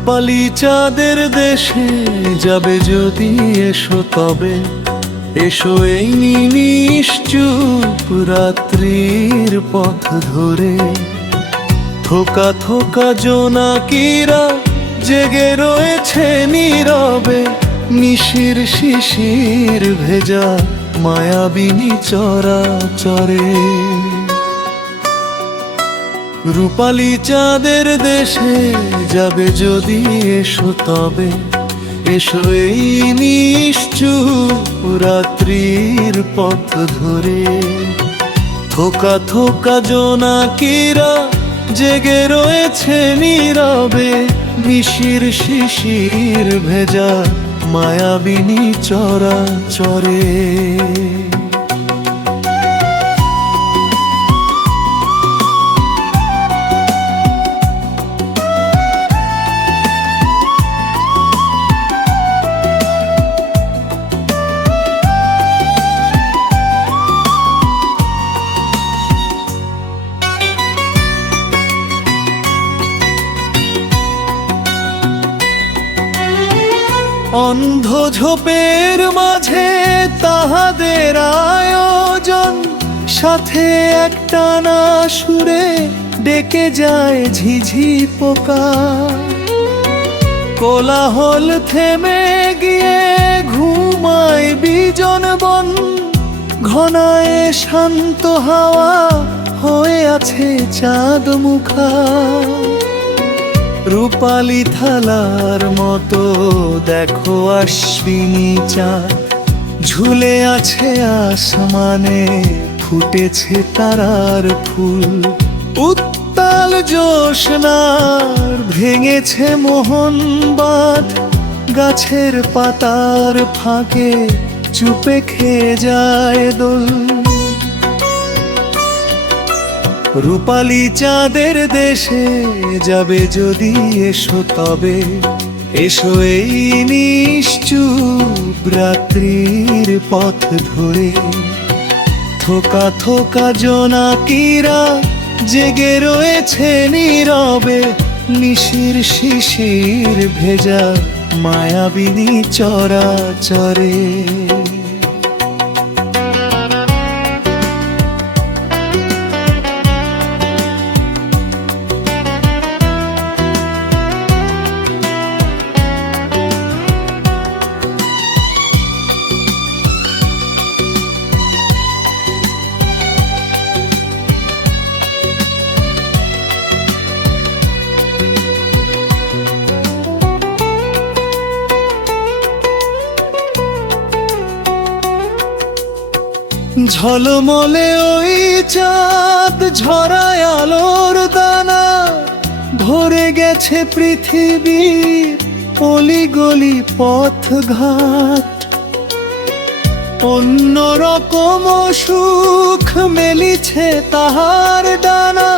রূপালী চাঁদের দেশে যাবে যদি, এসো তবে এসো এই নিশ্চুপ রাত্রির পথ ধরে। থোকা থোকা জোনাকিরা জেগে রয়েছে নীরবে, নিশির শিশির ভেজা মায়াবিনী চরাচরে। রূপালী চাঁদের দেশে যাবে যদি, এসো তবে এসো এই নিশ্চুপ রাত্রির পথ ধরে। থোকা থোকা জোনাকিরা জেগে রয়েছে নীরবে, নিশির শিশির ভেজা মায়াবিনী চরাচরে। অন্ধ ঝোপের মাঝে তাহাদের আয়োজন, সাথে একটানা সুরে ডেকে যায় ঝিঝি পোকা। কোলাহল থেমে গিয়ে ঘুমায় বিজন বন, ঘনায় শান্ত হাওয়া হয়ে আছে চাঁদ মুখা। রূপালী থালার মতো দেখো অশ্বিনী চাঁদ, ঝুলে আছে আসমানে ফুটেছে তারার ফুল। উত্তাল জোছনার ভেঙেছে মোহনবাঁধ, গাছের পাতার ফাঁকে চুপে খেয়ে যায় দোল। রূপালী চাঁদের দেশে যাবে যদি, এসো তবে এসো এই নিশ্চুপ রাত্রির পথ ধরে। থোকা থোকা জোনাকিরা জেগে রয়েছে নীরবে, নিশির শিশির ভেজা মায়াবিনী চরাচরে। ঝলমলে ওই চাঁদ ঝরায় আলোর দানা, ভরে গেছে পৃথিবীর অলিগলি পথঘাট। অন্যরকম সুখ মেলিছে তাহার ডানা,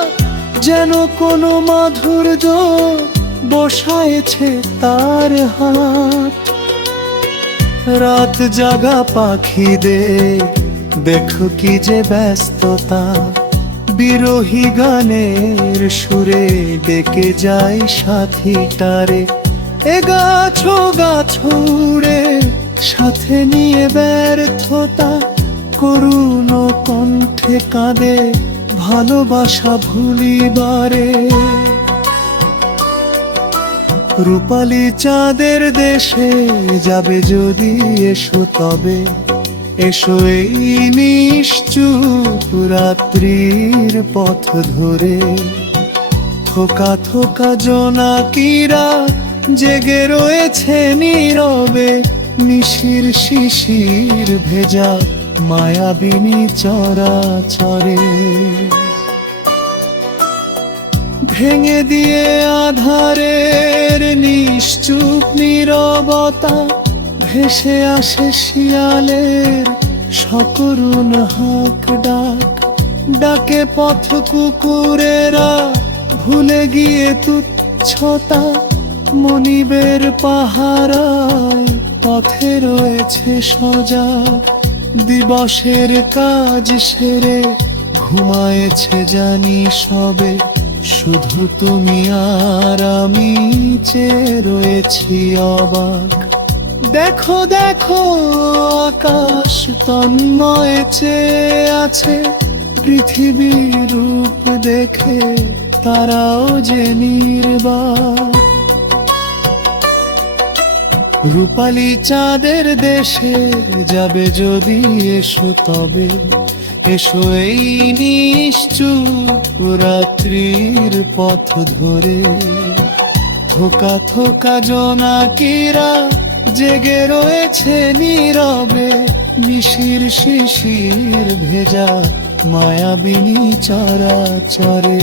যেন কোনো মাধুর্য বসায়েছে তার হাত। রাত জাগা পাখিদের দেখো কি যে ব্যস্ততা, বিরহী গানের সুরে ডেকে যায় সাথীটারে। এ গাছ উড়ে সাথে নিয়ে ব্যর্থতা, করুণ কণ্ঠে কাঁদে ভালোবাসা ভুলিবারে। রূপালী চাঁদের দেশে যাবে যদি, এসো তবে এসো এই নিশ্চুপ রাত্রির পথ ধরে। থোকা থোকা জোনাকিরা জেগে রয়েছে নীরবে, নিশির শিশির ভেজা মায়াবিনী চরাচরে। ভেঙে দিয়ে আধারের নিশ্চুপ নীরবতা, ভেসে আসে শিয়ালের সকরুণ হাক ডাক। ডাকে পথ কুকুরেরা ভুলে গিয়ে তুচ্ছতা, মনিবের পাহারায় পথে রয়েছে সজাগ। দিবসের কাজ সেরে ঘুমায়েছে জানি সবে, শুধু তুমি আর আমি চেয়ে রয়েছি অবাক। দেখো দেখো আকাশ তন্ময় চেয়ে আছে, পৃথিবীর রূপ দেখে তারাও যে নির্বাক। রূপালী চাঁদের দেশে যাবে যদি, এসো তবে এসো এই নিশ্চুপ রাত্রির পথ ধরে। থোকা থোকা জোনাকিরা জেগে রয়েছে নীরবে, নিশির শিশির ভেজা মায়াবিনী চরাচরে।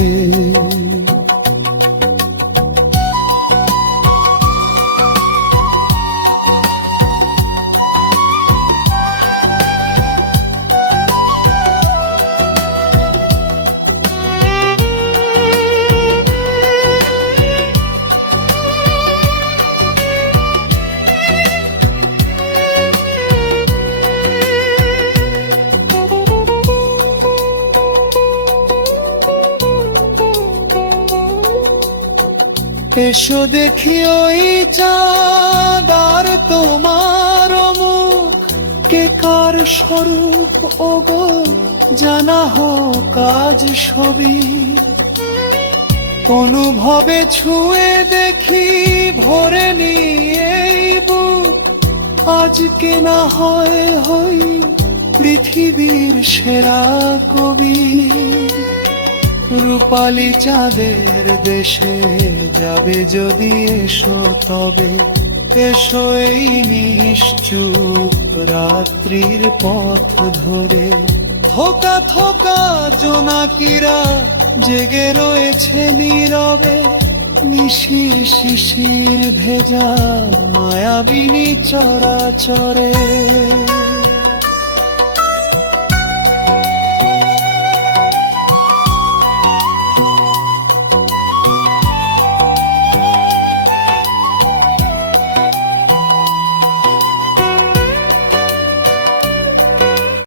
এসো দেখি ওই চাঁদ আর তোমার মুখ, কে কার স্বরূপ ওগো জানা হোক আজ ছবি। অনুভবে ছুঁয়ে দেখি ভরে নিয়ে এই বুক, আজকে না হয় হই পৃথিবীর সেরা কবি। রূপালী চাঁদের দেশে যাবে যদি, এসো তবে এসো এই নিশ্চুপ রাত্রির পথ ধরে। থোকা থোকা জোনাকিরা জেগে রয়েছে নীরবে, নিশির শিশির ভেজা মায়াবিনী চরাচরে।